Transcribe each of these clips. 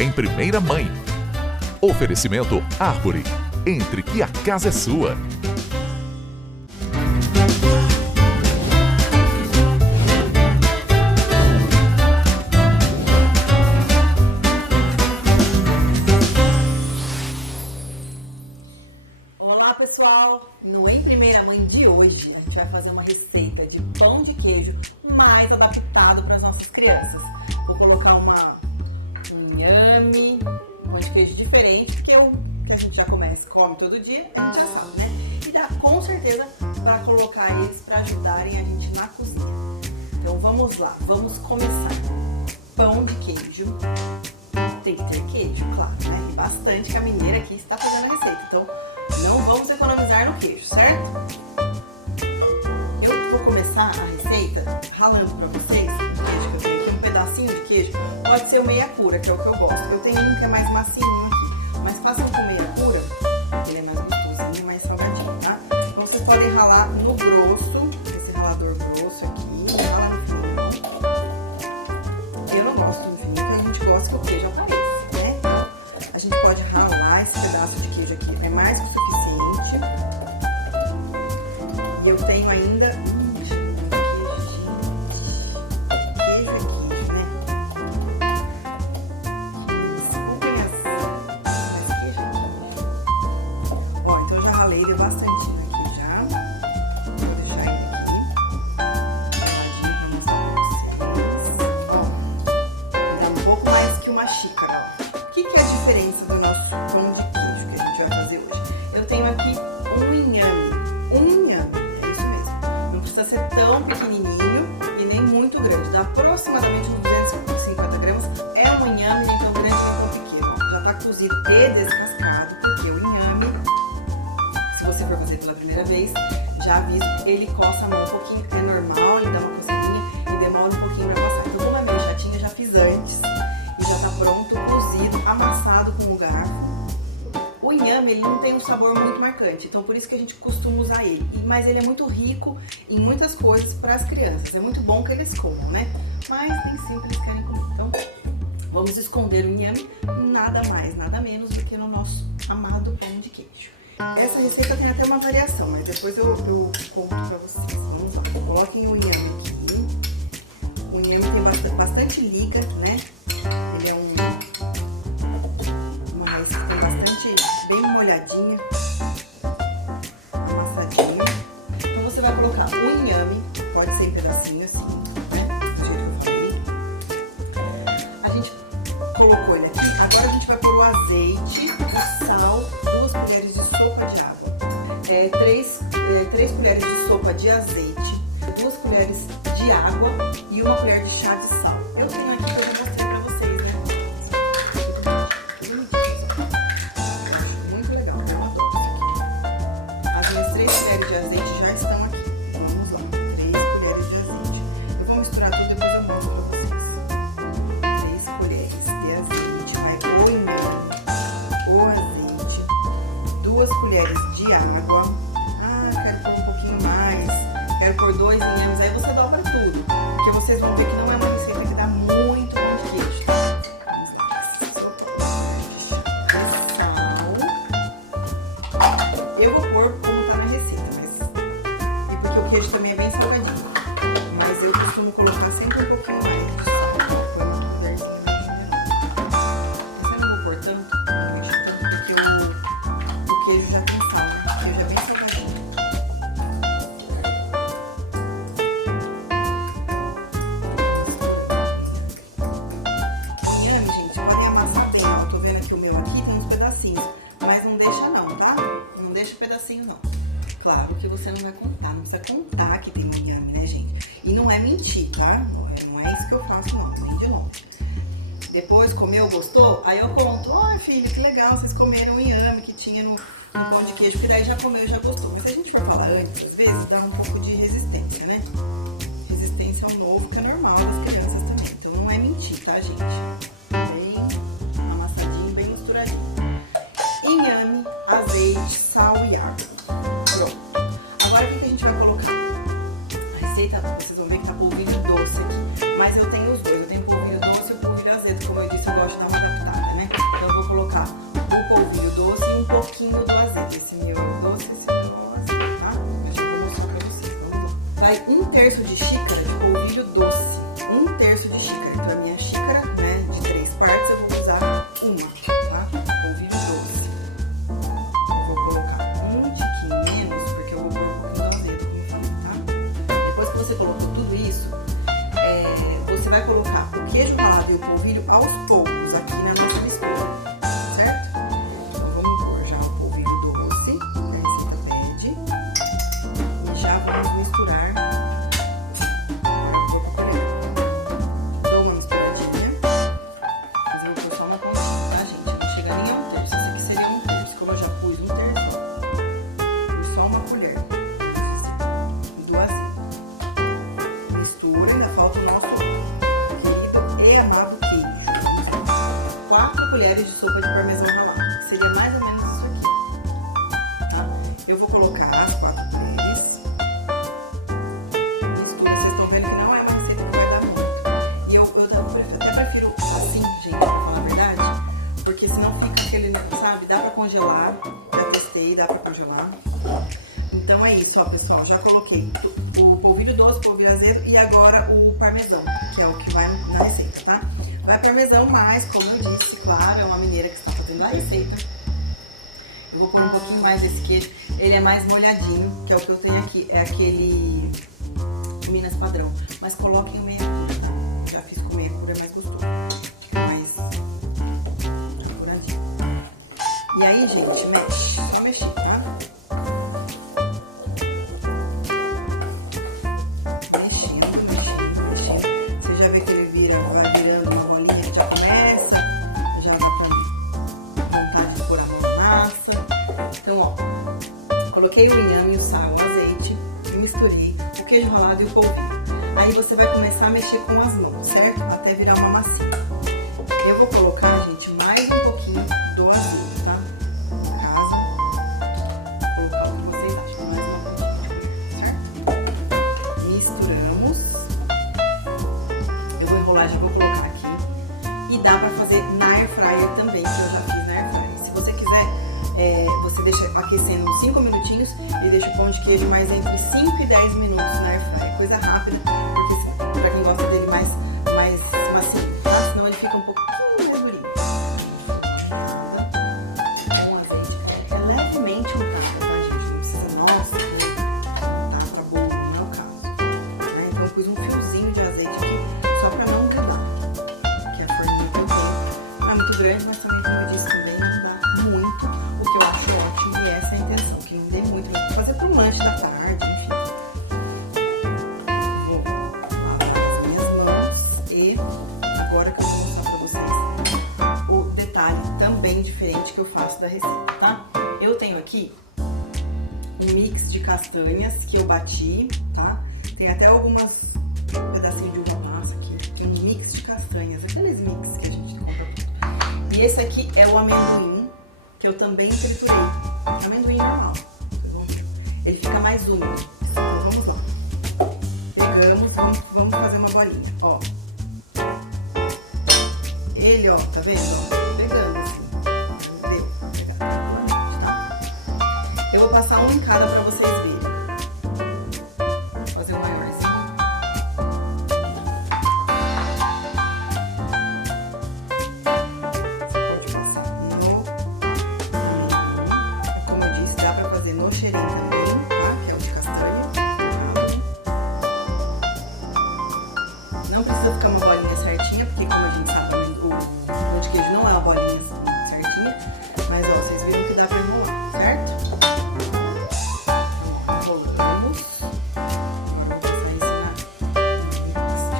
em primeira mãe. Oferecimento Árvore. Entre que a casa é sua. Olá pessoal, no Em Primeira Mãe de hoje a gente vai fazer uma receita de pão de queijo mais adaptado para as nossas crianças. Vou colocar um inhame, um pão de queijo diferente, porque o que a gente já come todo dia, a gente já sabe, né? E dá com certeza para colocar eles para ajudarem a gente na cozinha. Então vamos lá, vamos começar. Pão de queijo, tem que ter queijo, claro, né? Tem bastante que a mineira aqui está fazendo a receita, então não vamos economizar no queijo, certo? Eu vou começar a receita ralando para vocês o queijo que eu tenho aqui, um pedacinho de queijo. Pode ser o meia cura, que é o que eu gosto. Eu tenho um que é mais macinho aqui, mas façam com meia cura, ele é mais gostosinho, mais salgadinho, tá? Então vocês podem ralar no grosso, esse ralador grosso aqui, rala no fininho. Eu não gosto no fininho, porque a gente gosta que o queijo apareça, né? A gente pode ralar esse pedaço de queijo aqui, é mais que o suficiente. E eu tenho ainda deixa eu ver um queijo é queijo, né? Desculpem mas queijo é queijo. Ó, então eu já ralei ele bastante aqui já. Vou deixar ele aqui raladinho pra mostrar pra vocês. Ó, dá um pouco mais que uma xícara, ó. O que é a diferença do nosso pão de queijo que a gente vai fazer hoje? Eu tenho aqui um inhame, é isso mesmo. Não precisa ser tão pequenininho e nem muito grande, dá aproximadamente uns 250 gramas. É um inhame nem tão grande nem tão pequeno. Já tá cozido e descascado, porque o inhame, se você for fazer pela primeira vez, já aviso, ele coça a mão um pouquinho, é normal, ele dá uma coceguinha e demora um pouquinho pra passar. Então como é meio chatinho, eu já fiz antes. Já tá pronto, cozido, amassado com o garfo. O inhame, ele não tem um sabor muito marcante, então por isso que a gente costuma usar ele. Mas ele é muito rico em muitas coisas para as crianças. É muito bom que eles comam, né? Mas nem sempre eles querem comer. Então, vamos esconder o inhame nada mais, nada menos do que no nosso amado pão de queijo. Essa receita tem até uma variação, mas depois eu conto para vocês. Vamos lá. Coloquem o inhame aqui. O inhame tem bastante liga, né? Ele é uma raiz que tem bastante, bem molhadinha, amassadinha. Então você vai colocar o inhame, pode ser em pedacinho assim, né? Do jeito que eu falei. A gente colocou ele aqui, agora a gente vai pôr o azeite, o sal, 2 colheres de sopa de água, 3 colheres de sopa de azeite, 2 colheres de água e 1 colher de chá de sal. Eu tenho aqui que eu vou mostrar pra vocês, né? Muito legal, eu adoro isso aqui. As minhas 3 colheres de azeite já estão aqui. Vamos lá, 3 colheres de azeite. Eu vou misturar tudo, depois eu mostro pra vocês. 3 colheres de azeite, vai o inhame, o azeite, 2 colheres de água. Quero pôr um pouquinho mais. Quero pôr 2 inhames, aí você dobra tudo. Porque vocês vão ver que não é uma receita que dá muito pão de queijo. Vamos lá. Sal. Eu vou pôr como tá na receita, mas... E porque o queijo também é bem salgadinho. Mas eu costumo colocar sempre um pouquinho mais de sal. Põe uma colherzinha mais. Mas eu não vou pôr tanto, não enche tanto, porque o queijo já tem sal, né? O queijo é bem salgadinho. Mas não deixa não, tá? Não deixa pedacinho não. Claro que você não vai contar, não precisa contar que tem um inhame, né, gente? E não é mentir, tá? Não é isso que eu faço não, nem de longe. Depois comeu, gostou? Aí eu conto, ai filho, que legal, vocês comeram o inhame que tinha no pão de queijo, que daí já comeu e já gostou. Mas se a gente for falar antes, às vezes dá um pouco de resistência, né? Resistência ao novo, que é normal das crianças também. Então não é mentir, tá, gente? Bem amassadinho, bem misturadinho. Inhame, azeite, sal e água. Pronto. Agora o que a gente vai colocar? A receita, vocês vão ver que tá polvilho doce aqui. Mas eu tenho os dois. Eu tenho polvilho doce e o polvilho azedo. Como eu disse, eu gosto de dar uma adaptada, pouquinho do azeite. Esse meu é o doce, esse meu é o azeite, tá? Eu já vou mostrar pra vocês, vamos lá. Vai 1/3 de xícara de polvilho doce. 1/3 de xícara. Então, a minha xícara, né, de 3 partes, eu vou usar uma, tá? Polvilho doce. Eu vou colocar um tiquinho menos, porque eu vou pôr um pouquinho do azeite, como eu falei, tá? Depois que você colocou tudo isso, você vai colocar o queijo ralado e o polvilho aos poucos aqui na nossa mistura, certo? Então, vamos pôr já o polvilho doce, né, esse que pede, e já vamos misturar um pouco por aí. Dou uma misturadinha, mas eu vou pôr só uma pontinha, tá, gente? Não chega nem a 1/3, esse aqui seria 1/3, como eu já pus 1/3, pus só uma colher do azeite. Mistura, ainda falta o nosso amado queijo. 4 colheres de sopa de parmesão ralado, que seria mais ou menos isso aqui, tá? Eu vou colocar as 4 colheres. Mistura, vocês estão vendo que não é uma receita que vai dar muito. E eu até prefiro assim, gente, pra falar a verdade, porque senão fica aquele, sabe, dá pra congelar. Já testei, dá pra congelar. Então é isso, ó, pessoal, já coloquei o polvilho doce, o polvilho azedo e agora o parmesão, que é o que vai na receita, tá? Vai parmesão, mas, como eu disse, claro, é uma mineira que está fazendo a receita. Eu vou pôr um pouquinho mais desse queijo, ele é mais molhadinho, que é o que eu tenho aqui, é aquele Minas padrão. Mas coloquem o meia cura, tá? Já fiz com meia cura, é mais gostoso, fica mais apuradinho. E aí, gente, mexe, só mexer, tá? Então, ó, coloquei o inhame, o sal, o azeite e misturei o queijo ralado e o polvilho. Aí você vai começar a mexer com as mãos, certo? Até virar uma massinha. Eu vou colocar, gente, mais um pouquinho do azeite, tá? Caso. Vou colocar o que vocês acham, mais uma pontinha, certo? Misturamos. Eu vou enrolar, já vou colocar aqui. E dá pra fazer na air fryer também, que eu já fiz na air fryer. Se você quiser, você deixa aquecendo uns 5 minutinhos e deixa o pão de queijo mais entre 5 e 10 minutos na air fryer. Coisa rápida, porque pra quem gosta dele mais macio, tá? Senão ele fica um pouquinho mais durinho. Com azeite. É levemente untado, tá, gente? Não precisa, nossa, tá pra bolo, não é o caso. Né? Então eu pus um fiozinho de azeite aqui, só pra não grudar. Que a forminha que eu tenho não é muito grande, mas também, como eu disse, também não dá muito. O que eu acho ótimo, e essa é a intenção, que não dê muito, mas fazer para um lanche da tarde, enfim. Vou lavar as minhas mãos e agora que eu vou mostrar para vocês o detalhe também diferente que eu faço da receita, tá? Eu tenho aqui um mix de castanhas que eu bati, tá? Tem até algumas pedacinhos de uva passa aqui, tem um mix de castanhas, aqueles mix que a gente compra. E esse aqui é o amendoim, que eu também triturei. Amendoim normal. Ele fica mais úmido. Então vamos lá. Pegamos, vamos fazer uma bolinha. Ó. Ele, ó, tá vendo? Ó, pegando assim. Deu. Tá. Eu vou passar um em cada pra vocês verem. Vou fazer o maiorzinho. No cheirinho também, tá? Que é o de castanha. Não precisa ficar uma bolinha certinha, porque como a gente sabe, o pão de queijo não é uma bolinha certinha. Mas ó, vocês viram que dá pra enrolar, certo? Enrolamos. Agora eu vou passar isso na mix de castanha.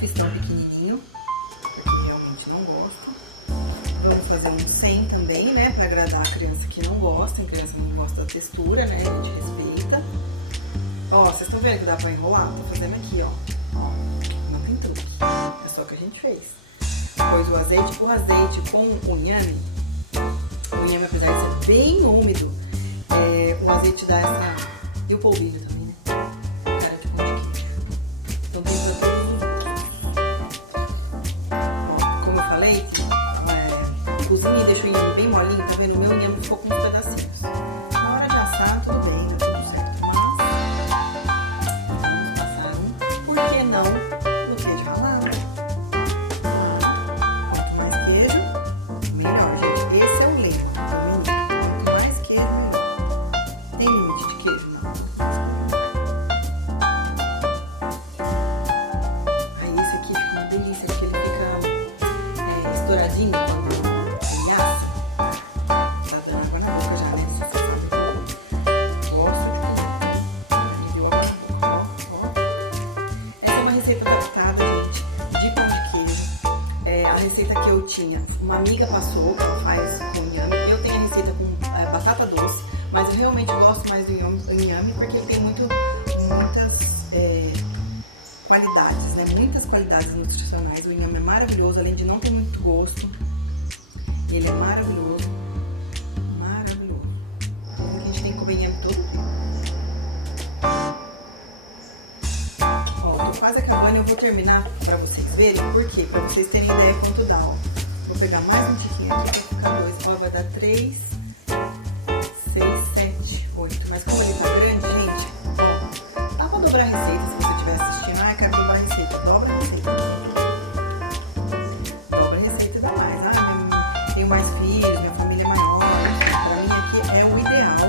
Fiz tão pequenininho, porque realmente não gosto. Vamos fazer um 100 também, né? Pra agradar a criança que não gosta. A criança não gosta da textura, né? A gente respeita. Ó, vocês estão vendo que dá pra enrolar? Tô fazendo aqui, ó. Não tem truque. É só o que a gente fez. Pôs o azeite com o inhame. o inhame, apesar de ser bem úmido, o azeite dá essa... E o polvilho também, né? Cara de pão de queijo. Então tem pra todos os gostos. Ó, como eu falei, cozinha e deixa o inhame bem molinho, tá vendo? O meu inhame ficou com uns pedacinhos. Na hora de assar, tudo bem, tá tudo certo. Mas vamos passar por que não, no queijo ralado. Quanto mais queijo, melhor, gente. Esse é o lema, tá vendo? Quanto mais queijo, melhor. Tem limite de queijo, não? Aí esse aqui fica uma delícia, porque ele fica estouradinho quando ele assa. Tá dando água na boca já, né? Você sabe que eu gosto de comer. Me deu água na boca, ó. Essa é uma receita adaptada, gente, de pão de queijo. A receita que eu tinha, uma amiga passou, que ela faz com inhame. Eu tenho a receita com batata doce, mas eu realmente gosto mais do inhame porque ele tem muitas qualidades, né? Muitas qualidades nutricionais. O inhame é maravilhoso, além de não ter muito gosto. Ele é maravilhoso. Maravilhoso. Então a gente tem que comer inhame todo dia. Ó, tô quase acabando e eu vou terminar pra vocês verem. Por quê? Pra vocês terem ideia quanto dá, ó. Vou pegar mais um tiquinho aqui pra ficar 2. Ó, vai dar 3, 6, 7, 8. Mas como ele tá grande, gente, ó, dá pra dobrar a receita se você estiver assistindo. Ah, eu quero dobrar a receita. Dobra a receita. Dobra a receita e dá mais. Ah, tenho mais filhos, minha família é maior. Pra mim aqui é o ideal.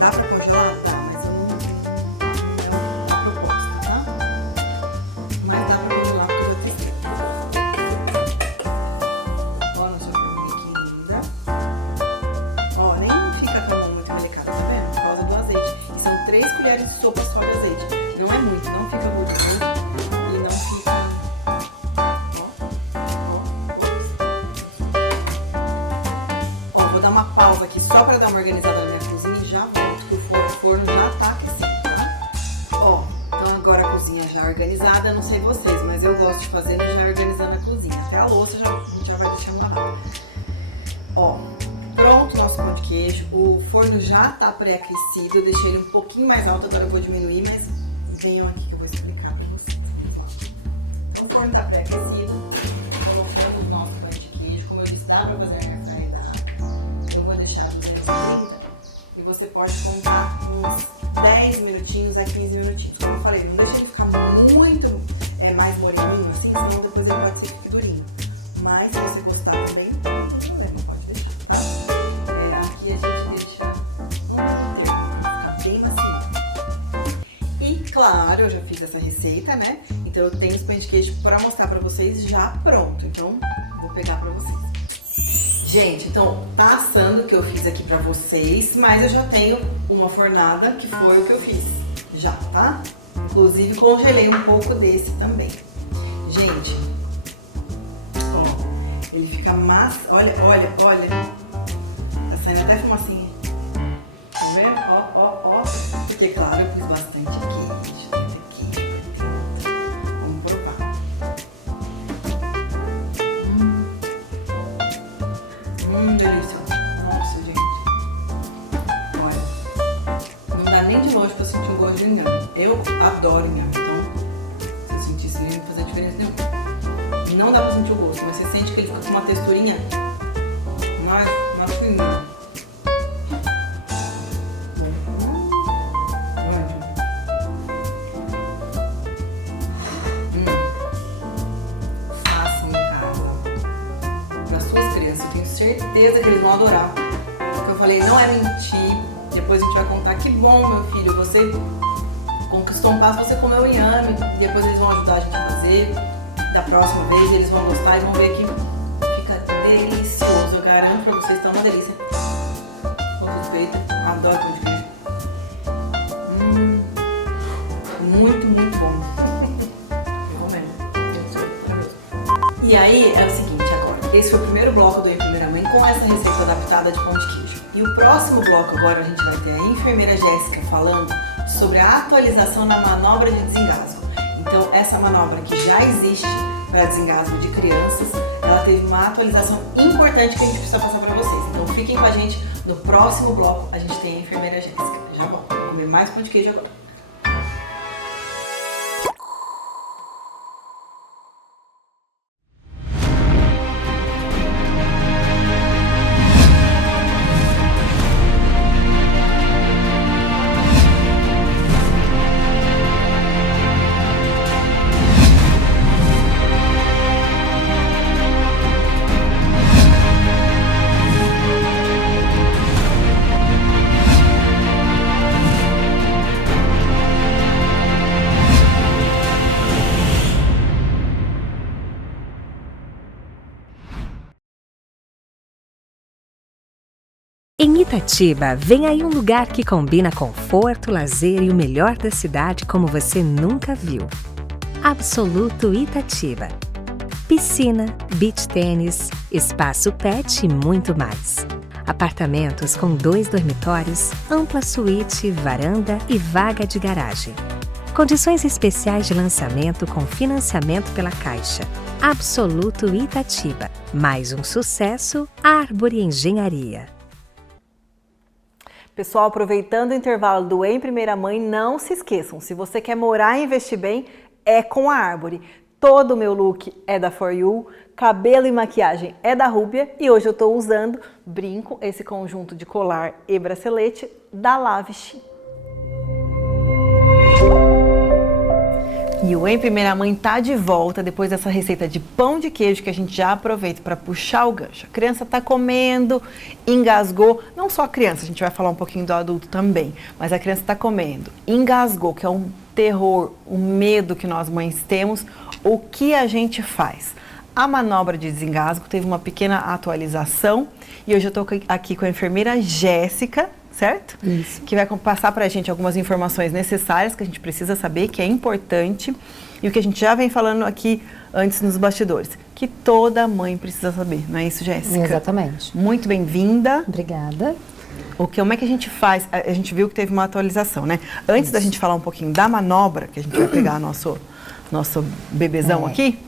Dá pra congelar? Dá, mas eu não é a proposta, tá? Mas dá pra congelar porque eu vou ter tempo. Ó, nossa forminha aqui linda. Ó, nem fica tão muito melecada, tá vendo? Por causa do azeite. E são 3 colheres de sopa só de azeite. Não é muito, não fica gorduroso e não fica... Ó, vou dar uma pausa aqui só pra dar uma organizada na minha cozinha e já volto, que o forno já tá aquecido, tá? Ó, então agora a cozinha já organizada, não sei vocês, mas eu gosto de fazer já organizando a cozinha. Até a louça a gente já vai deixando lavada. Ó, pronto o nosso pão de queijo. O forno já tá pré-aquecido, eu deixei ele um pouquinho mais alto, agora eu vou diminuir, mas venham aqui que eu vou explicar pra vocês. Então o forno tá pré-aquecido, colocamos o nosso pão de queijo. Como eu disse, dá pra fazer a airfryer, eu vou deixar no 230 e você pode contar uns 10 minutinhos a 15 minutinhos. Como eu falei, não deixa ele ficar muito mais moreninho assim, senão depois ele pode ser que fique durinho. Mas se você gostar também, não tem problema, pode deixar, tá? Aqui a gente deixa um minuto pra ficar bem macio. E claro, eu já fiz essa receita, né? Então eu tenho os pães de queijo pra mostrar pra vocês já pronto. Então vou pegar pra vocês. Gente, então tá assando o que eu fiz aqui pra vocês, mas eu já tenho uma fornada que foi o que eu fiz já, tá? Inclusive congelei um pouco desse também. Gente, ó, ele fica massa, olha, tá saindo até fumacinha. Tá vendo? Ó, porque claro, eu pus bastante aqui, deixa eu ver aqui. Vamos provar. Delícia. Nossa, gente. Olha, não dá nem de longe pra sentir o gosto de inhame. Eu adoro inhame, então se sentir isso não vai fazer diferença nenhuma. Não dá pra sentir o gosto, mas você sente que ele fica com uma texturinha mais fininha. Façam em casa. Para suas crianças, eu tenho certeza que eles vão adorar. Porque eu falei, não é mentir. Depois a gente vai contar, que bom, meu filho, você conquistou um passo, você comeu inhame. Depois eles vão ajudar a gente a fazer. Da próxima vez eles vão gostar e vão ver que fica delicioso. Eu garanto pra vocês, tá uma delícia. Com suspeita, adoro pão de queijo. Muito, muito bom. Eu vou mesmo. E aí é o seguinte agora, esse foi o primeiro bloco do Em Primeira Mãe com essa receita adaptada de pão de queijo. E o próximo bloco agora a gente vai ter a enfermeira Jéssica falando sobre a atualização na manobra de desengasgo. Então Então, essa manobra que já existe para desengasgo de crianças, ela teve uma atualização importante que a gente precisa passar para vocês. Então, fiquem com a gente. No próximo bloco, a gente tem a enfermeira Jéssica. Já volto. Vou comer mais pão de queijo agora. Em Itatiba, vem aí um lugar que combina conforto, lazer e o melhor da cidade como você nunca viu. Absoluto Itatiba. Piscina, beach tênis, espaço pet e muito mais. Apartamentos com 2 dormitórios, ampla suíte, varanda e vaga de garagem. Condições especiais de lançamento com financiamento pela Caixa. Absoluto Itatiba. Mais um sucesso, Árvore Engenharia. Pessoal, aproveitando o intervalo do Em Primeira Mãe, não se esqueçam, se você quer morar e investir bem, é com a Árvore. Todo o meu look é da For You, cabelo e maquiagem é da Rúbia e hoje eu estou usando brinco, esse conjunto de colar e bracelete da Lavish. E o Em Primeira Mãe tá de volta depois dessa receita de pão de queijo que a gente já aproveita para puxar o gancho. A criança tá comendo, engasgou, não só a criança, a gente vai falar um pouquinho do adulto também, mas a criança tá comendo, engasgou, que é um terror, um medo que nós mães temos. O que a gente faz? A manobra de desengasgo teve uma pequena atualização e hoje eu tô aqui com a enfermeira Jéssica, certo? Isso. Que vai passar para a gente algumas informações necessárias que a gente precisa saber, que é importante, e o que a gente já vem falando aqui antes nos bastidores, que toda mãe precisa saber, não é isso, Jéssica? Exatamente. Muito bem-vinda. Obrigada. Como é que a gente faz? A gente viu que teve uma atualização, né? Antes da gente falar um pouquinho da manobra, que a gente vai pegar nosso bebezão aqui,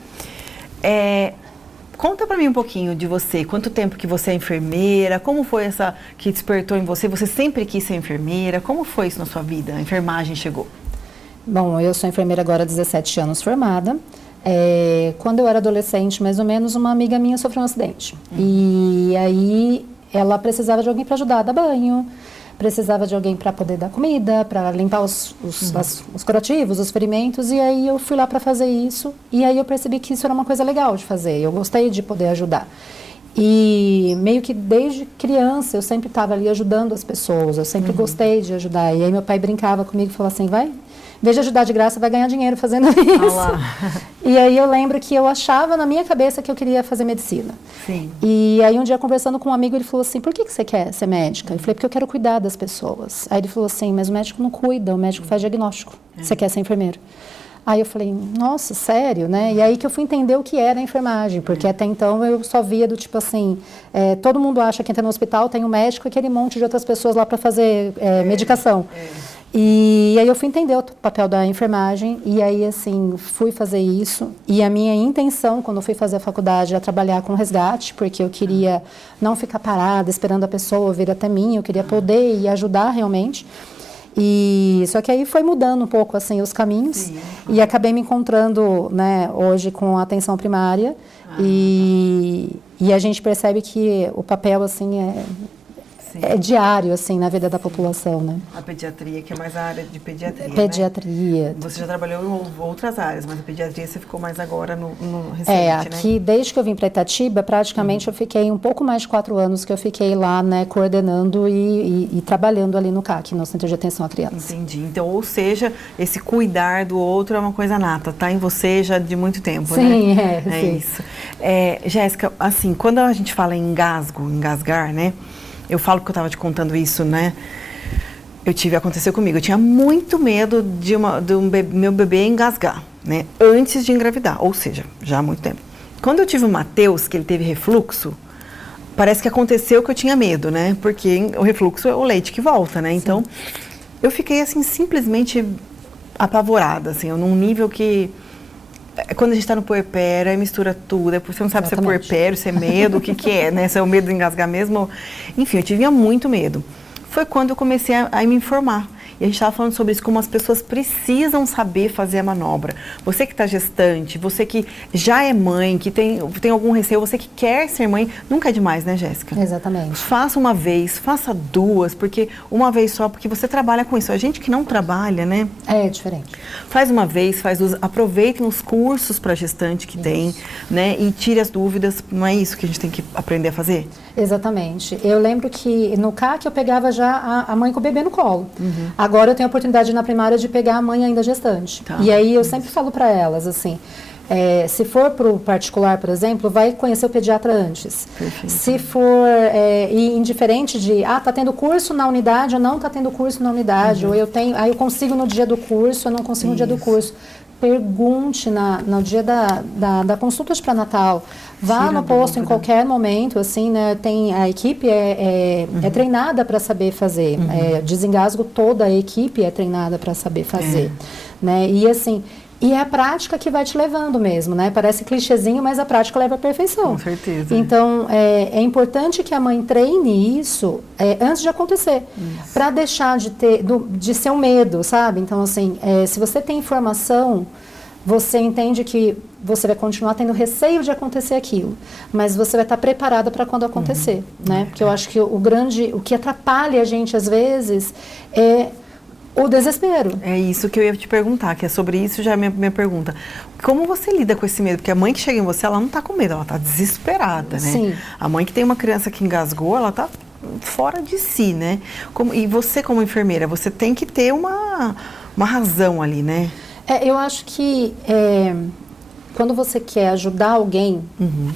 conta pra mim um pouquinho de você, quanto tempo que você é enfermeira, como foi essa que despertou em você? Você sempre quis ser enfermeira? Como foi isso na sua vida? A enfermagem chegou? Bom, eu sou enfermeira agora há 17 anos formada. Quando eu era adolescente, mais ou menos, uma amiga minha sofreu um acidente. E aí ela precisava de alguém para ajudar a dar banho, precisava de alguém para poder dar comida, para limpar os curativos, os ferimentos, e aí eu fui lá para fazer isso, e aí eu percebi que isso era uma coisa legal de fazer, eu gostei de poder ajudar. E meio que desde criança eu sempre estava ali ajudando as pessoas, eu sempre gostei de ajudar, e aí meu pai brincava comigo e falava assim, vai, em vez de ajudar de graça, vai ganhar dinheiro fazendo isso. E aí eu lembro que eu achava na minha cabeça que eu queria fazer medicina. Sim. E aí um dia conversando com um amigo, ele falou assim, por que você quer ser médica? Eu falei, porque eu quero cuidar das pessoas. Aí ele falou assim, mas o médico não cuida, o médico faz diagnóstico. Você quer ser enfermeiro? Aí eu falei, nossa, sério, né? E aí que eu fui entender o que era a enfermagem, porque até então eu só via do tipo assim, todo mundo acha que entra no hospital, tem um médico e aquele monte de outras pessoas lá para fazer medicação. E aí eu fui entender o papel da enfermagem e aí assim fui fazer isso e a minha intenção quando eu fui fazer a faculdade era trabalhar com resgate, porque eu queria não ficar parada esperando a pessoa vir até mim, eu queria poder e ajudar realmente. E só que aí foi mudando um pouco assim os caminhos e acabei me encontrando, né, hoje com a atenção primária e a gente percebe que o papel assim é diário, assim, na vida da população, né? A pediatria, que é mais a área de pediatria, Pediatria. Né? Você já trabalhou em outras áreas, mas a pediatria você ficou mais agora no recente, aqui, né? desde que eu vim para Itatiba, praticamente eu fiquei um pouco mais de 4 anos que eu fiquei lá, né, coordenando e trabalhando ali no CAC, no Centro de Atenção à Criança. Entendi. Então, ou seja, esse cuidar do outro é uma coisa nata, tá em você já de muito tempo, sim, né? sim. Isso. Jéssica, assim, quando a gente fala em engasgar, né? Eu falo que eu estava te contando isso, né? Aconteceu comigo. Eu tinha muito medo meu bebê engasgar, né? Antes de engravidar, ou seja, já há muito tempo. Quando eu tive o Matheus, que ele teve refluxo, parece que aconteceu que eu tinha medo, né? Porque o refluxo é o leite que volta, né? Então, eu fiquei assim, simplesmente apavorada, assim, num nível que... Quando a gente tá no puerpério, aí mistura tudo, depois você não sabe se é puerpério, se é medo, o que é, né? Se é o medo de engasgar mesmo. Enfim, eu tinha muito medo. Foi quando eu comecei a me informar. E a gente estava falando sobre isso, como as pessoas precisam saber fazer a manobra. Você que está gestante, você que já é mãe, que tem algum receio, você que quer ser mãe, nunca é demais, né, Jéssica? Exatamente. Faça uma vez, faça duas, porque uma vez só, porque você trabalha com isso. A gente que não trabalha, né? É diferente. Faz uma vez, faz duas, aproveitem os cursos para gestante que tem, né? E tire as dúvidas, não é isso que a gente tem que aprender a fazer? Exatamente. Eu lembro que no CAC eu pegava já a mãe com o bebê no colo. Agora eu tenho a oportunidade na primária de pegar a mãe ainda gestante. Tá. E aí eu sempre falo para elas assim, se for para o particular, por exemplo, vai conhecer o pediatra antes. Perfeito. Se for indiferente de, tá tendo curso na unidade ou não está tendo curso na unidade, ou eu consigo no dia do curso, eu não consigo no dia do curso. Pergunte no dia da consulta de pré-natal. Vá no posto em qualquer momento, assim, né? A equipe é treinada para saber fazer. Desengasgo, toda a equipe é treinada para saber fazer. Né? E assim, e é a prática que vai te levando mesmo, né? Parece clichêzinho, mas a prática leva à perfeição. Com certeza. Então, é importante que a mãe treine isso antes de acontecer, para deixar de ser um medo, sabe? Então, assim, se você tem informação, você entende que você vai continuar tendo receio de acontecer aquilo, mas você vai estar preparada para quando acontecer, né? Porque eu acho que o que atrapalha a gente às vezes é o desespero. É isso que eu ia te perguntar, que é sobre isso já minha pergunta. Como você lida com esse medo? Porque a mãe que chega em você, ela não está com medo, ela está desesperada, né? Sim. A mãe que tem uma criança que engasgou, ela está fora de si, né? E você como enfermeira, você tem que ter uma razão ali, né? Eu acho que quando você quer ajudar alguém,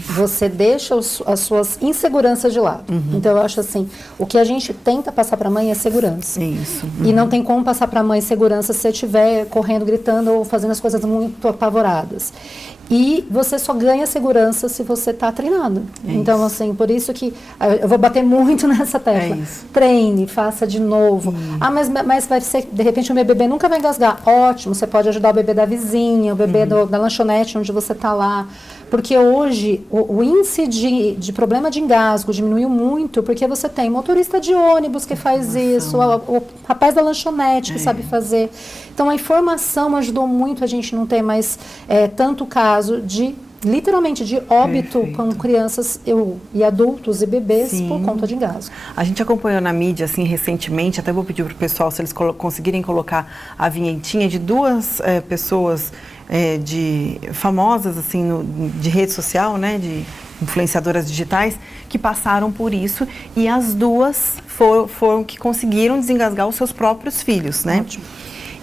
você deixa as suas inseguranças de lado. Então, eu acho assim, o que a gente tenta passar para a mãe é segurança. Isso. E não tem como passar para a mãe segurança se você estiver correndo, gritando ou fazendo as coisas muito apavoradas. E você só ganha segurança se você está treinado. Então, assim, por isso que eu vou bater muito nessa tecla. Treine, faça de novo. Mas vai ser, de repente, o meu bebê nunca vai engasgar. Ótimo, você pode ajudar o bebê da vizinha, o bebê da lanchonete onde você está lá. Porque hoje o índice de problema de engasgo diminuiu muito, porque você tem motorista de ônibus que faz isso, o rapaz da lanchonete que sabe fazer. Então, a informação ajudou muito a gente não ter mais tanto caso literalmente de óbito com crianças e adultos e bebês por conta de engasgo. A gente acompanhou na mídia, assim, recentemente, até vou pedir para o pessoal se eles conseguirem colocar a vinhetinha de duas pessoas famosas, assim, de rede social, né, de influenciadoras digitais, que passaram por isso e as duas foram que conseguiram desengasgar os seus próprios filhos, né? Ótimo.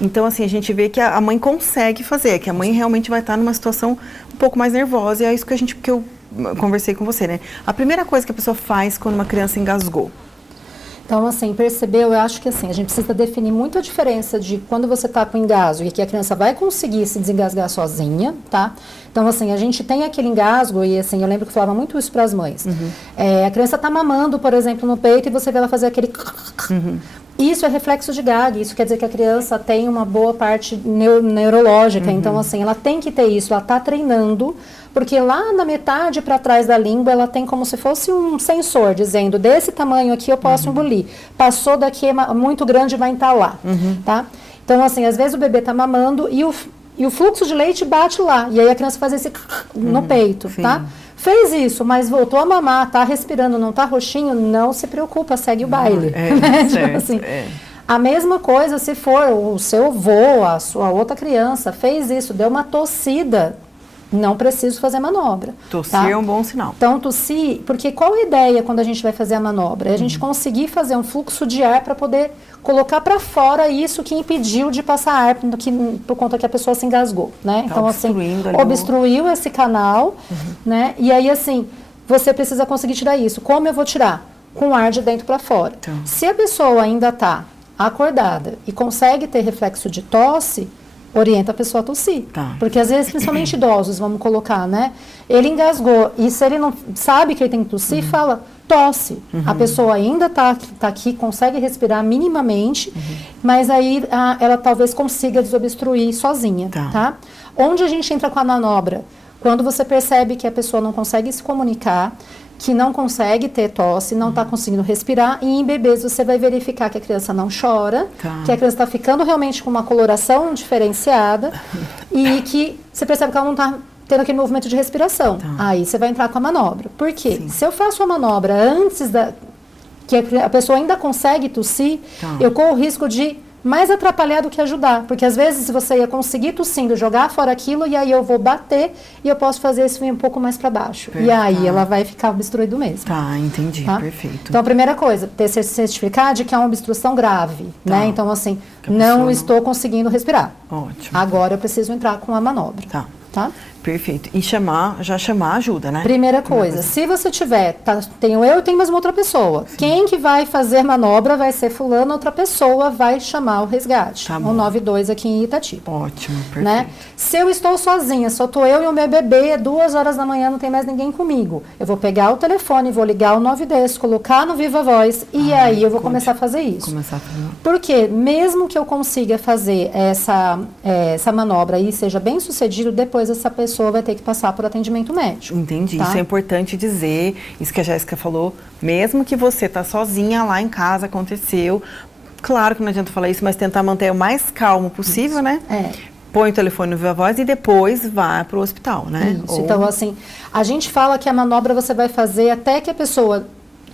Então, assim, a gente vê que a mãe consegue fazer, que a mãe realmente vai estar numa situação um pouco mais nervosa, e é isso que eu conversei com você, né? A primeira coisa que a pessoa faz quando uma criança engasgou. Então, assim, percebeu, eu acho que assim, a gente precisa definir muito a diferença de quando você está com engasgo e que a criança vai conseguir se desengasgar sozinha, tá? Então, assim, a gente tem aquele engasgo e, assim, eu lembro que eu falava muito isso para as mães. A criança está mamando, por exemplo, no peito e você vê ela fazer aquele... Isso é reflexo de gag, isso quer dizer que a criança tem uma boa parte neurológica, então assim, ela tem que ter isso, ela está treinando, porque lá na metade para trás da língua ela tem como se fosse um sensor, dizendo, desse tamanho aqui eu posso engolir, passou daqui é muito grande, vai entalar, tá? Então assim, às vezes o bebê está mamando e o fluxo de leite bate lá, e aí a criança faz esse no peito, tá? Fez isso, mas voltou a mamar, tá respirando, não tá roxinho, não se preocupa, segue o baile. Tipo assim, a mesma coisa se for o seu avô, a sua outra criança, fez isso, deu uma tossida, não preciso fazer manobra. Tossir tá? é um bom sinal. Então, tossir, porque qual a ideia quando a gente vai fazer a manobra? É a gente conseguir fazer um fluxo de ar para poder colocar para fora isso que impediu de passar ar por conta que a pessoa se engasgou, né? Tá então, assim, obstruiu esse canal, né? E aí, assim, você precisa conseguir tirar isso. Como eu vou tirar? Com ar de dentro para fora. Então. Se a pessoa ainda está acordada e consegue ter reflexo de tosse, orienta a pessoa a tossir. Tá. Porque às vezes, principalmente idosos, vamos colocar, né? Ele engasgou e se ele não sabe que ele tem que tossir, fala, tosse. A pessoa ainda tá aqui, consegue respirar minimamente, mas aí ela talvez consiga desobstruir sozinha, tá? Onde a gente entra com a manobra? Quando você percebe que a pessoa não consegue se comunicar, que não consegue ter tosse, não está conseguindo respirar, e em bebês você vai verificar que a criança não chora, que a criança está ficando realmente com uma coloração diferenciada e que você percebe que ela não está tendo aquele movimento de respiração. Aí você vai entrar com a manobra. Por quê? Sim. Se eu faço a manobra antes que a pessoa ainda consegue tossir, eu corro o risco de mais atrapalhar do que ajudar, porque às vezes você ia conseguir tossindo, jogar fora aquilo, e aí eu vou bater e eu posso fazer isso vir um pouco mais para baixo. E aí ela vai ficar obstruído mesmo. Tá, entendi, perfeito. Então a primeira coisa, ter certificado de que é uma obstrução grave, né? Então assim, não estou conseguindo respirar. Ótimo. Agora eu preciso entrar com a manobra. Tá? Perfeito. E já chamar ajuda, né? Primeira coisa, se você tiver, tenho eu e tem mais uma outra pessoa. Sim. Quem que vai fazer manobra vai ser fulano, outra pessoa vai chamar o resgate. Tá bom. 192 aqui em Itatiba. Ótimo, perfeito. Né? Se eu estou sozinha, só estou eu e o meu bebê, 2 horas da manhã, não tem mais ninguém comigo. Eu vou pegar o telefone, vou ligar o 910, colocar no Viva Voz e aí eu vou começar a fazer isso. Porque mesmo que eu consiga fazer essa manobra e seja bem sucedido, depois essa pessoa vai ter que passar por atendimento médico. Entendi. Tá? Isso é importante dizer, isso que a Jéssica falou, mesmo que você tá sozinha lá em casa, aconteceu, claro que não adianta falar isso, mas tentar manter o mais calmo possível, isso. Né? Põe o telefone no Viva Voz e depois vá para o hospital, né? Isso. Então, assim, a gente fala que a manobra você vai fazer até que a pessoa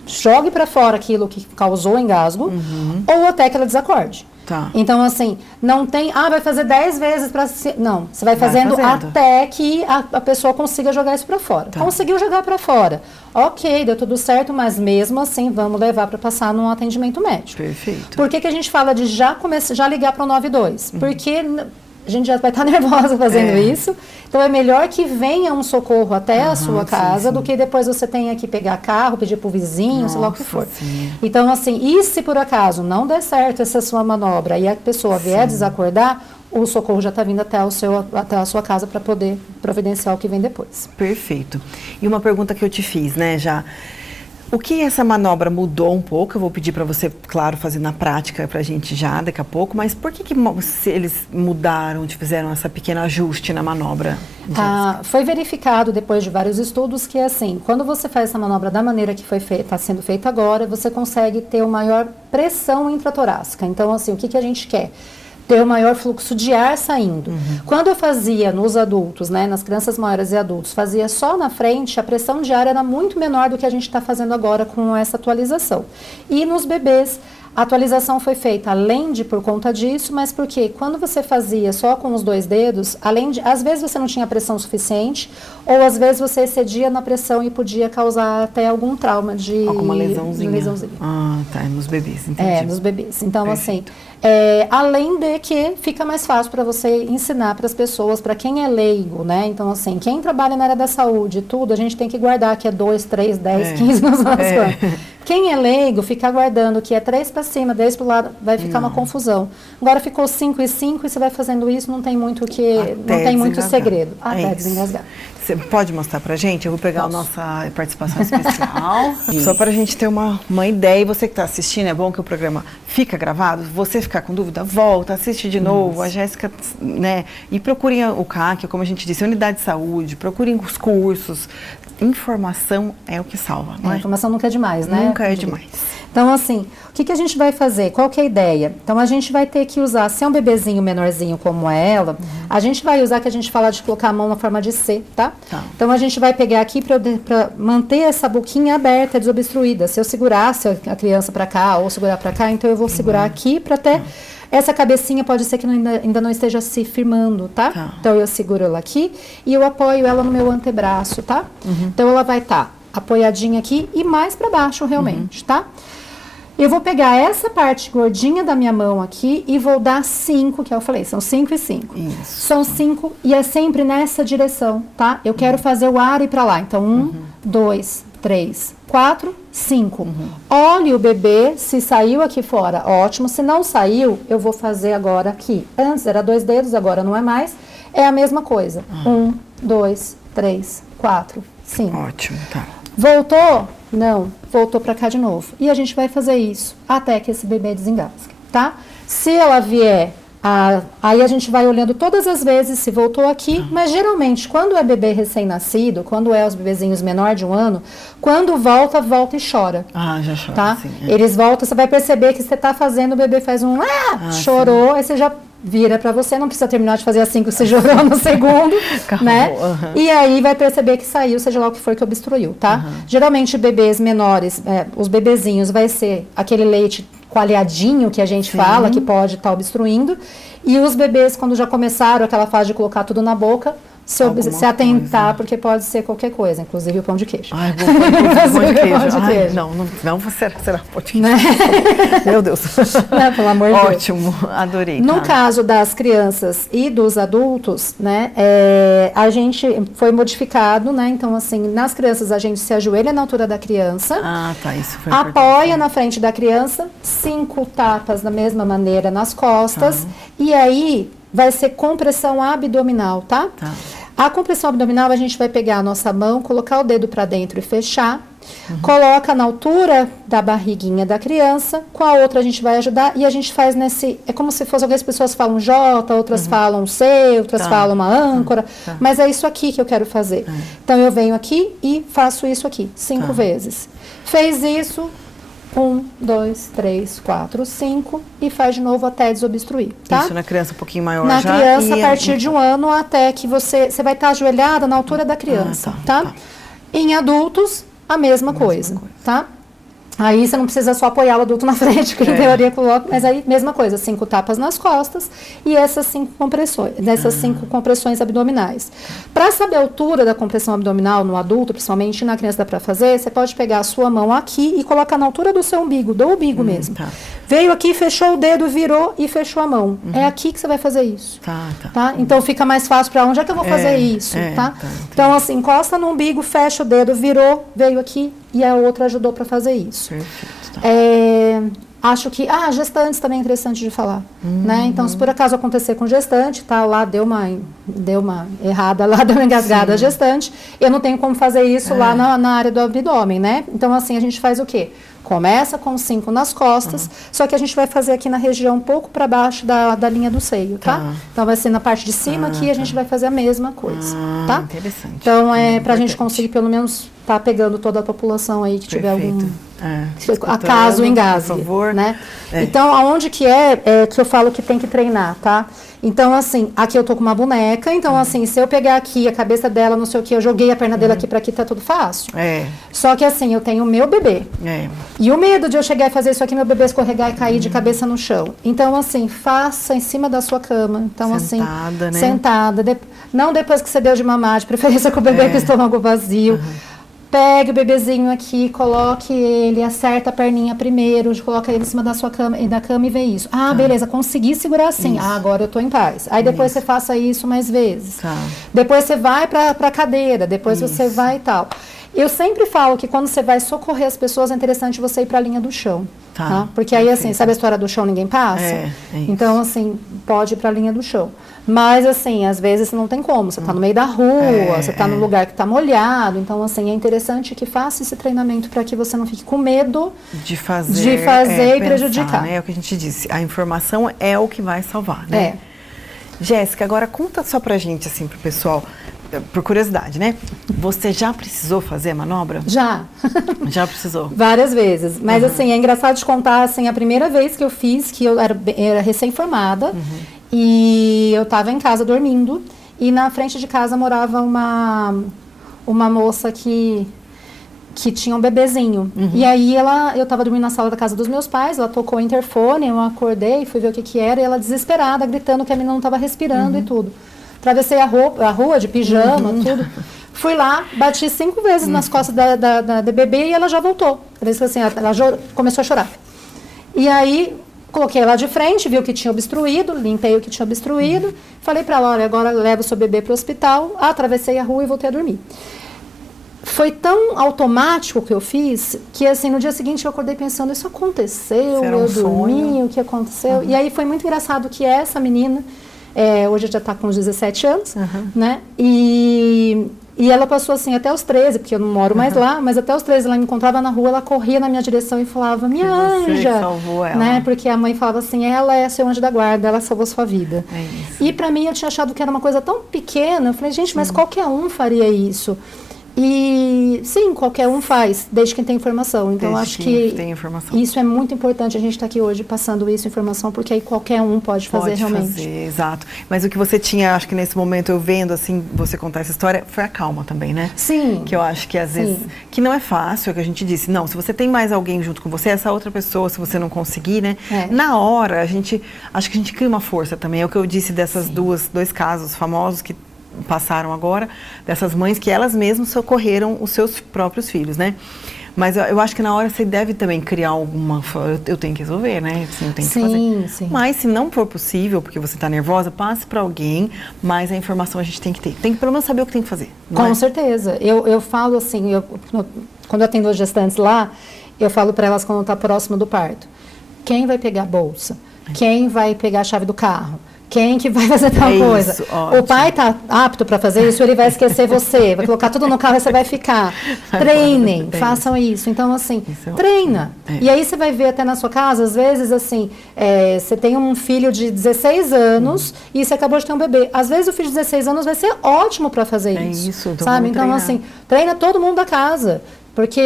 jogue para fora aquilo que causou engasgo, ou até que ela desacorde. Então, assim, não tem, vai fazer 10 vezes para... Não, você vai fazendo até que a pessoa consiga jogar isso para fora. Conseguiu jogar para fora. Ok, deu tudo certo, mas mesmo assim, vamos levar para passar num atendimento médico. Perfeito. Por que a gente fala de já ligar para o 92? Porque a gente já vai estar nervosa fazendo isso. Então, é melhor que venha um socorro até a sua casa do que depois você tenha que pegar carro, pedir para o vizinho, sei lá o que for. Sim. Então, assim, e se por acaso não der certo essa sua manobra e a pessoa vier desacordar, o socorro já está vindo até a sua casa para poder providenciar o que vem depois. Perfeito. E uma pergunta que eu te fiz, né, já... O que essa manobra mudou um pouco? Eu vou pedir para você, claro, fazer na prática para a gente já daqui a pouco, mas por que eles mudaram, fizeram essa pequena ajuste na manobra? Foi verificado depois de vários estudos que, assim, quando você faz essa manobra da maneira que está sendo feita agora, você consegue ter uma maior pressão intratorácica. Então, assim, o que a gente quer? Ter o maior fluxo de ar saindo. Quando eu fazia nos adultos, né, nas crianças maiores e adultos, fazia só na frente, a pressão de ar era muito menor do que a gente está fazendo agora com essa atualização. E nos bebês, a atualização foi feita além de por conta disso, mas porque quando você fazia só com os 2 dedos, às vezes você não tinha pressão suficiente, ou às vezes você excedia na pressão e podia causar até algum trauma de... Alguma lesãozinha. Nos bebês, entendi. Nos bebês. Então, perfeito. Assim, além de que fica mais fácil para você ensinar para as pessoas, para quem é leigo, né? Então, assim, quem trabalha na área da saúde, tudo, a gente tem que guardar que é 2, 3, 10, 15 nos nossos planos. Quem é leigo, fica guardando que é 3 para cima, 10 para o lado, vai ficar uma confusão. Agora ficou 5 e 5 e você vai fazendo isso, não tem muito segredo. Até desengasgar. Você pode mostrar pra gente? Eu vou pegar a nossa participação especial. Só pra gente ter uma ideia. E você que está assistindo, é bom que o programa fica gravado. Você ficar com dúvida, volta, assiste de novo. A Jéssica, né? E procurem o CAC, como a gente disse, a unidade de saúde, procurem os cursos. Informação é o que salva, não é? Informação nunca é demais, né? Nunca é demais. Então, assim, o que a gente vai fazer? Qual que é a ideia? Então, a gente vai ter que usar, se é um bebezinho menorzinho como ela, a gente vai usar, que a gente fala de colocar a mão na forma de C, tá? Então, a gente vai pegar aqui para manter essa boquinha aberta, desobstruída. Se eu segurasse a criança para cá ou segurar para cá, então eu vou segurar aqui para até... Essa cabecinha pode ser que ainda não esteja se firmando, tá? Então, eu seguro ela aqui e eu apoio ela no meu antebraço, tá? Então, ela vai estar apoiadinha aqui e mais para baixo, realmente, tá? Eu vou pegar essa parte gordinha da minha mão aqui e vou dar 5, que eu falei, são 5 e 5. São 5 e é sempre nessa direção, tá? Eu quero fazer o ar ir para lá. Então, 1, 2, 3, 4, 5. Olhe o bebê, se saiu aqui fora, ótimo. Se não saiu, eu vou fazer agora aqui. Antes era 2 dedos, agora não é mais. É a mesma coisa. 1, 2, 3, 4, 5. Ótimo, tá. Voltou, Não, voltou para cá de novo. E a gente vai fazer isso até que esse bebê desengasgue, tá? Se ela vier, aí a gente vai olhando todas as vezes se voltou aqui, mas geralmente quando é bebê recém-nascido, quando é os bebezinhos menor de 1 ano, quando volta e chora. Ah, já chora, tá? sim. Eles voltam, você vai perceber que você tá fazendo, o bebê faz um chorou, aí você já vira para você, não precisa terminar de fazer assim que você chorou no segundo, né? E aí vai perceber que saiu, seja lá o que for que obstruiu, tá? Geralmente bebês menores, os bebezinhos vai ser aquele leite coalhadinho que a gente fala, que pode estar obstruindo, e os bebês quando já começaram aquela fase de colocar tudo na boca, se atentar, porque pode ser qualquer coisa, inclusive o pão de queijo. Ai, vou pão de queijo. Pão de queijo. Não será pão de queijo. Né? Meu Deus. Não, pelo amor de Deus. Ótimo, adorei. No caso das crianças e dos adultos, né, a gente foi modificado, né, então assim, nas crianças a gente se ajoelha na altura da criança, isso foi apoia na frente da criança, 5 tapas da mesma maneira nas costas, e aí vai ser compressão abdominal, tá? A compressão abdominal, a gente vai pegar a nossa mão, colocar o dedo para dentro e fechar. Coloca na altura da barriguinha da criança, com a outra a gente vai ajudar e a gente faz é como se fosse, algumas pessoas falam J, outras falam C, outras falam uma âncora, mas é isso aqui que eu quero fazer. Então eu venho aqui e faço isso aqui, 5 vezes. Fez isso, 1, 2, 3, 4, 5 e faz de novo até desobstruir, tá? Isso na criança um pouquinho maior na já. Na criança, a partir de 1 ano, até que você vai estar ajoelhada na altura da criança, tá? Em adultos, a mesma coisa, tá? Aí você não precisa só apoiar o adulto na frente, que em teoria coloca, mas aí mesma coisa, 5 tapas nas costas e essas 5 compressões, dessas 5 compressões abdominais. Para saber a altura da compressão abdominal no adulto, principalmente na criança dá para fazer, você pode pegar a sua mão aqui e colocar na altura do seu umbigo, do umbigo mesmo. Veio aqui, fechou o dedo, virou e fechou a mão. É aqui que você vai fazer isso. Tá? Então fica mais fácil para onde é que eu vou fazer isso, tá? Então assim, encosta no umbigo, fecha o dedo, virou, veio aqui e a outra ajudou para fazer isso. Perfeito, acho que gestantes também é interessante de falar, né? Então, se por acaso acontecer com gestante, tá lá, deu uma errada, lá deu uma engasgada a gestante, eu não tenho como fazer isso lá na área do abdômen, né? Então, assim, a gente faz o quê? Começa com 5 nas costas, só que a gente vai fazer aqui na região um pouco para baixo da linha do seio, tá? Então, vai ser na parte de cima aqui, a gente vai fazer a mesma coisa, tá? Interessante. Então, para a gente conseguir pelo menos tá pegando toda a população aí que tiver algum acaso engasgue, por favor, né? Então, aonde que que eu falo que tem que treinar, tá? Então, assim, aqui eu tô com uma boneca, então, assim, se eu pegar aqui a cabeça dela, não sei o que, eu joguei a perna dela aqui pra aqui, tá tudo fácil. Só que, assim, eu tenho o meu bebê. E o medo de eu chegar e fazer isso aqui, meu bebê escorregar e cair de cabeça no chão. Então, assim, faça em cima da sua cama. Então, sentada, assim, né? Sentada. Não depois que você deu de mamar, de preferência com o bebê com o estômago vazio. Pegue o bebezinho aqui, coloque ele, acerta a perninha primeiro, coloca ele em cima da sua cama e da cama e vê isso. Beleza, consegui segurar assim. Agora eu tô em paz. Aí depois você faça isso mais vezes. Depois você vai pra cadeira, depois você vai e tal. Eu sempre falo que quando você vai socorrer as pessoas, é interessante você ir para a linha do chão. Tá? Porque aí, assim, sabe a história do chão ninguém passa? Então, assim, pode ir para a linha do chão. Mas, assim, às vezes não tem como. Você está no meio da rua, você está no lugar que está molhado. Então, assim, é interessante que faça esse treinamento para que você não fique com medo de fazer e prejudicar. Né? É o que a gente disse. A informação é o que vai salvar, né? Jéssica, agora conta só pra gente, assim, pro pessoal, por curiosidade, né? Você já precisou fazer a manobra? Já. Já precisou? Várias vezes. Mas, assim, é engraçado de contar, assim, a primeira vez que eu fiz, que eu era recém-formada, e eu estava em casa dormindo, e na frente de casa morava uma moça que tinha um bebezinho. E aí eu estava dormindo na sala da casa dos meus pais, ela tocou o interfone, eu acordei, fui ver o que era, e ela desesperada, gritando que a menina não estava respirando e tudo. Atravessei a rua de pijama, tudo. Fui lá, bati 5 vezes nas costas da bebê e ela já voltou. Assim, ela começou a chorar. E aí, coloquei ela de frente, vi o que tinha obstruído, limpei o que tinha obstruído. Falei para ela, olha, agora leva o seu bebê para o hospital. Atravessei a rua e voltei a dormir. Foi tão automático o que eu fiz, que assim, no dia seguinte eu acordei pensando, isso aconteceu, eu dormi, o que aconteceu? E aí foi muito engraçado que essa menina, hoje já está com uns 17 anos, né? E E ela passou assim até os 13, porque eu não moro mais lá, mas até os 13 ela me encontrava na rua, ela corria na minha direção e falava, minha anja, salvou ela. né? Porque a mãe falava assim, ela é seu anjo da guarda, ela salvou sua vida. É isso. E pra mim eu tinha achado que era uma coisa tão pequena, eu falei, gente, mas qualquer um faria isso. E sim, qualquer um faz, desde que tem informação. Então Desde acho que tem informação. isso é muito importante, a gente está aqui hoje passando isso, informação, porque aí qualquer um pode fazer realmente. Fazer, exato. Mas o que você tinha, acho que nesse momento, eu vendo, assim, você contar essa história, foi a calma também, né? Sim. Que eu acho que às vezes, que não é fácil, é o que a gente disse. Não, se você tem mais alguém junto com você, essa outra pessoa, se você não conseguir, né? Na hora, acho que a gente cria uma força também. É o que eu disse dessas dois casos famosos que passaram agora, dessas mães que elas mesmas socorreram os seus próprios filhos, né? Mas eu acho que na hora você deve também criar alguma... Eu tenho que resolver, né? Assim, eu tenho que fazer. Sim. Mas se não for possível, porque você está nervosa, passe para alguém, mas a informação a gente tem que ter. Tem que pelo menos saber o que tem que fazer. Com certeza. Eu falo assim, quando eu atendo as gestantes lá, eu falo para elas quando está próximo do parto. Quem vai pegar a bolsa? Quem vai pegar a chave do carro? Quem que vai fazer tal coisa? Isso, ótimo. O pai está apto para fazer isso, ele vai esquecer você, vai colocar tudo no carro e você vai ficar. Treinem, façam isso. Então, assim, treina. E aí você vai ver até na sua casa, às vezes, assim, você tem um filho de 16 anos e você acabou de ter um bebê. Às vezes o filho de 16 anos vai ser ótimo para fazer isso. Então sabe? Então, assim, treina todo mundo da casa. Porque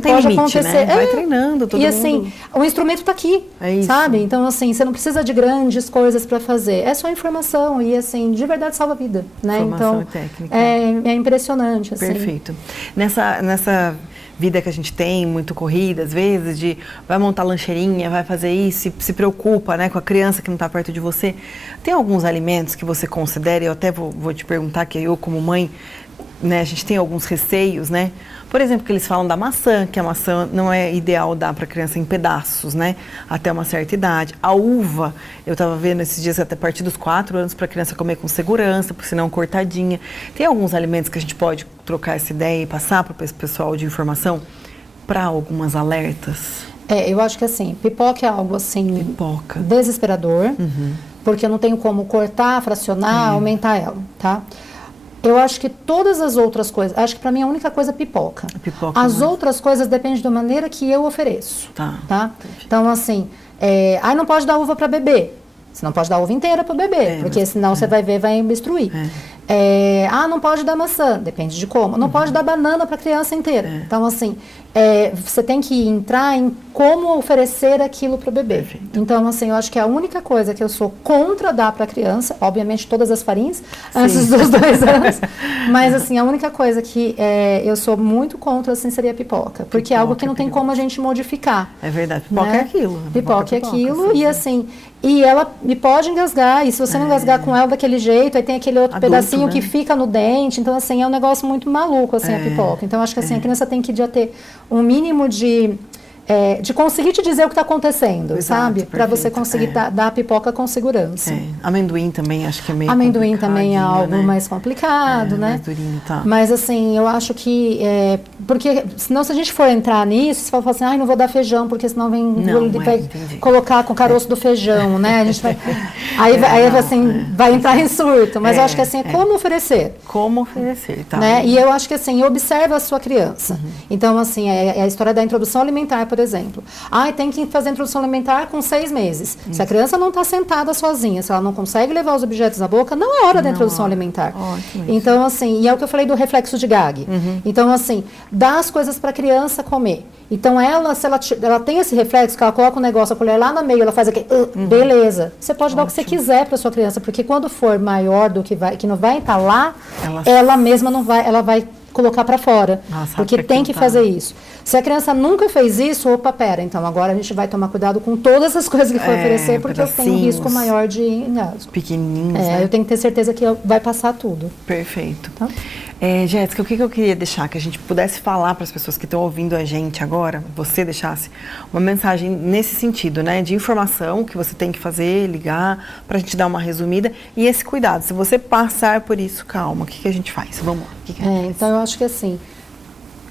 pode limite, acontecer. Né? Vai treinando todo e mundo. assim, o instrumento está aqui, sabe? Então, assim, você não precisa de grandes coisas para fazer. É só informação e, assim, de verdade salva a vida, né? Informação então, e técnica. É impressionante, assim. Perfeito. Nessa vida que a gente tem, muito corrida, às vezes, de vai montar lancheirinha, vai fazer isso, se preocupa, né, com a criança que não está perto de você. Tem alguns alimentos que você considera, eu até vou te perguntar, que eu, como mãe, né, a gente tem alguns receios, né? Por exemplo, que eles falam da maçã, que a maçã não é ideal dar para a criança em pedaços, né? Até uma certa idade. A uva, eu estava vendo esses dias até a partir dos 4 anos para a criança comer com segurança, porque senão cortadinha. Tem alguns alimentos que a gente pode trocar essa ideia e passar para o pessoal de informação para algumas alertas? Eu acho que assim, pipoca é algo assim desesperador, porque eu não tenho como cortar, fracionar, aumentar ela, tá? Eu acho que todas as outras coisas, acho que para mim a única coisa é pipoca. As outras coisas dependem da maneira que eu ofereço, tá? Então, assim, não pode dar uva para bebê. Você não pode dar uva inteira para o bebê, porque senão você vai ver, vai destruir. Não pode dar maçã, depende de como. Não pode dar banana para a criança inteira. Então, assim, você tem que entrar em como oferecer aquilo para o bebê. Perfeito. Então, assim, eu acho que a única coisa que eu sou contra dar para a criança, obviamente todas as farinhas, antes dos 2 anos, mas, assim, a única coisa que eu sou muito contra, assim, seria a pipoca. Porque é algo que não tem como a gente modificar. É verdade, pipoca é aquilo. Pipoca é aquilo, e assim... E ela me pode engasgar, e se você não engasgar com ela daquele jeito, aí tem aquele outro pedacinho que fica no dente, então assim, é um negócio muito maluco, assim, a pipoca. Então acho que assim, a criança tem que já ter um mínimo de conseguir te dizer o que está acontecendo, sabe? Para você conseguir dar a pipoca com segurança. Amendoim também, acho que é meio Amendoim também é algo mais complicado, né? Mais durinho, tá. Mas assim, eu acho que... porque senão se a gente for entrar nisso, você fala assim, não vou dar feijão, porque senão vai colocar com o caroço do feijão, né? A gente vai... vai entrar em surto. Mas eu acho que assim, como oferecer. Como oferecer, tá. Né? E eu acho que assim, observa a sua criança. Então, assim, a história da introdução alimentar, por exemplo. Tem que fazer a introdução alimentar com 6 meses. Se a criança não está sentada sozinha, se ela não consegue levar os objetos na boca, não é hora da introdução alimentar. Então, assim, e é o que eu falei do reflexo de Gag. Então, assim, dá as coisas para a criança comer. Então, se ela tem esse reflexo, que ela coloca o negócio, a colher lá no meio, ela faz aqui, beleza. Você pode dar o que você quiser para sua criança, porque quando for maior do que não vai estar lá, ela mesma não vai, ela vai colocar para fora, porque tem que fazer isso. Se a criança nunca fez isso, pera, então agora a gente vai tomar cuidado com todas as coisas que for oferecer, porque eu tenho um risco maior de engasgo. Pequenininhos, né? Eu tenho que ter certeza que vai passar tudo. Perfeito. Tá? Jéssica, o que eu queria deixar? Que a gente pudesse falar para as pessoas que estão ouvindo a gente agora, você deixasse uma mensagem nesse sentido, né? De informação que você tem que fazer, ligar, para a gente dar uma resumida. E esse cuidado, se você passar por isso, calma, o que a gente faz? Vamos lá. Então, eu acho que assim,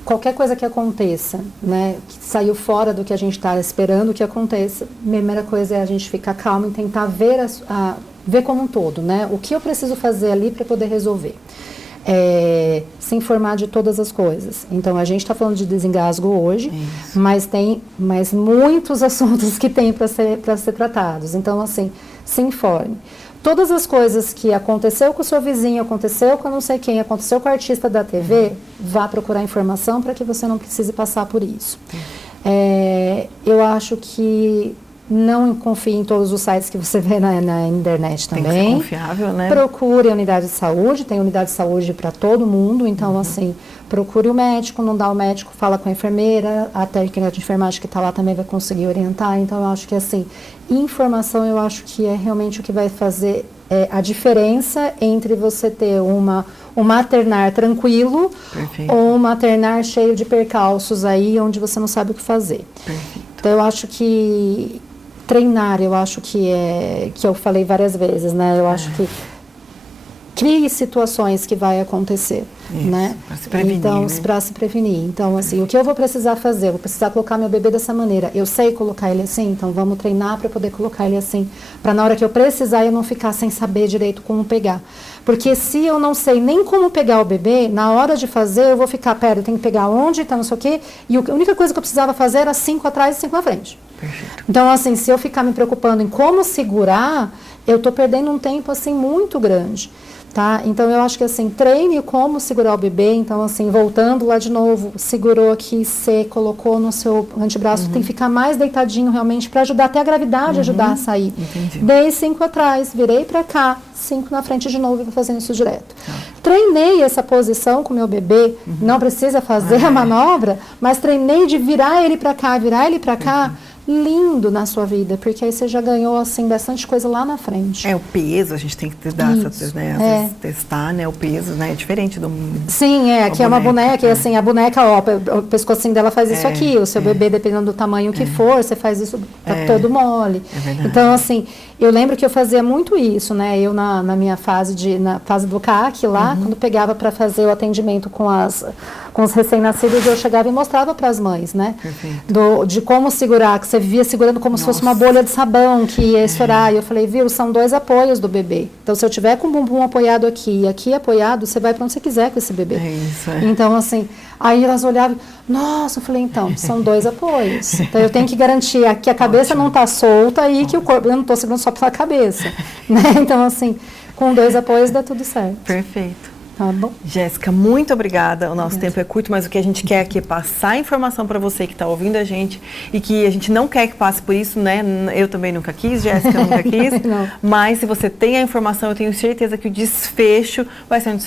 qualquer coisa que aconteça, né, que saiu fora do que a gente está esperando que aconteça, a primeira coisa é a gente ficar calmo e tentar ver como um todo, né? O que eu preciso fazer ali para poder resolver. se informar de todas as coisas. Então, a gente está falando de desengasgo hoje, mas tem muitos assuntos que tem para ser tratados. Então, assim, se informe. Todas as coisas que aconteceu com o seu vizinho, aconteceu com não sei quem, aconteceu com o artista da TV, vá procurar informação para que você não precise passar por isso. Eu acho que não confie em todos os sites que você vê na internet também. Tem que ser confiável, né? Procure a unidade de saúde, tem unidade de saúde para todo mundo, então assim, procure o médico, não dá o médico, fala com a enfermeira, a técnica de enfermagem que está lá também vai conseguir orientar, então eu acho que assim, informação eu acho que é realmente o que vai fazer a diferença entre você ter um maternar tranquilo ou um maternar cheio de percalços aí, onde você não sabe o que fazer. Perfeito. Então eu acho que treinar, eu acho que eu falei várias vezes, né? Eu acho que crie situações que vai acontecer, né? Para se prevenir, então, né? para se prevenir. Então, assim, o que eu vou precisar fazer? Eu vou precisar colocar meu bebê dessa maneira. Eu sei colocar ele assim, então vamos treinar para poder colocar ele assim, para na hora que eu precisar eu não ficar sem saber direito como pegar. Porque se eu não sei nem como pegar o bebê, na hora de fazer eu vou ficar, eu tenho que pegar onde, então não sei o quê, e a única coisa que eu precisava fazer era 5 atrás e 5 na frente. Perfeito. Então, assim, se eu ficar me preocupando em como segurar, eu estou perdendo um tempo, assim, muito grande. Tá? Então, eu acho que, assim, treine como segurar o bebê. Então, assim, voltando lá de novo, segurou aqui, você colocou no seu antebraço, tem que ficar mais deitadinho realmente para ajudar até a gravidade, ajudar a sair. Entendi. Dei 5 atrás, virei para cá, 5 na frente de novo e vou fazendo isso direto. Treinei essa posição com o meu bebê, não precisa fazer a manobra, mas treinei de virar ele para cá, lindo na sua vida, porque aí você já ganhou, assim, bastante coisa lá na frente. O peso, a gente tem que dar essa, né, às vezes testar, né, o peso, né, é diferente do... Sim, aqui é uma boneca, e assim, a boneca, o pescocinho dela faz isso aqui, o seu bebê, dependendo do tamanho que for, você faz isso, tá todo mole. É verdade. Então, assim, eu lembro que eu fazia muito isso, né, eu na minha na fase do CAC lá, quando pegava para fazer o atendimento com os recém-nascidos, eu chegava e mostrava para as mães, né, de como segurar, que você vivia segurando como se fosse uma bolha de sabão que ia estourar. E eu falei, viu, são 2 apoios do bebê. Então, se eu tiver com o bumbum apoiado aqui e aqui apoiado, você vai para onde você quiser com esse bebê. Então, assim, aí elas olhavam, nossa, eu falei, então, são 2 apoios. Então, eu tenho que garantir que a cabeça não está solta e que o corpo, eu não estou segurando só pela cabeça. Né? Então, assim, com 2 apoios dá tudo certo. Perfeito. Tá bom. Jéssica, muito obrigada. O nosso tempo é curto, mas o que a gente quer aqui é passar informação para você que está ouvindo a gente e que a gente não quer que passe por isso, né? Eu também nunca quis, Jéssica nunca quis. Mas se você tem a informação, eu tenho certeza que o desfecho vai ser um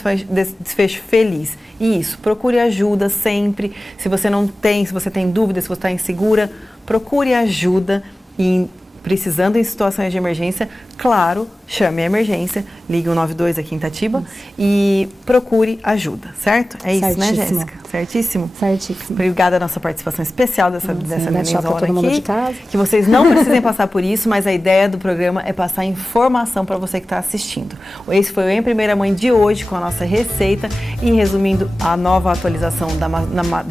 desfecho feliz. E isso, procure ajuda sempre. Se você não tem, se você tem dúvida, se você está insegura, procure ajuda e precisando em situações de emergência, claro, chame a emergência, ligue o 92 aqui em Itatiba e procure ajuda, certo? É isso, né, Jéssica? Certíssimo? Certíssimo. Obrigada a nossa participação especial dessa mensona aqui. De casa. Que vocês não precisem passar por isso, mas a ideia do programa é passar informação para você que está assistindo. Esse foi o Em Primeira Mãe de hoje com a nossa receita e resumindo a nova atualização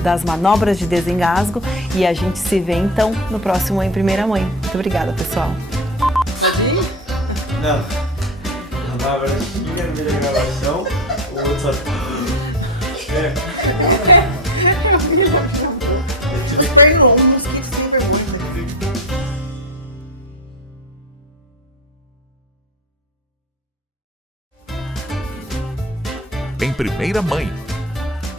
das manobras de desengasgo e a gente se vê então no próximo Em Primeira Mãe. Muito obrigada, pessoal. Pode ir? Não. Na verdade, ninguém no meio da gravação, o outro só... Super longo, mosquito sem vergonha. Em Primeira Mãe.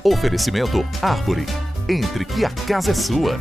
Oferecimento Árvore. Entre que a casa é sua.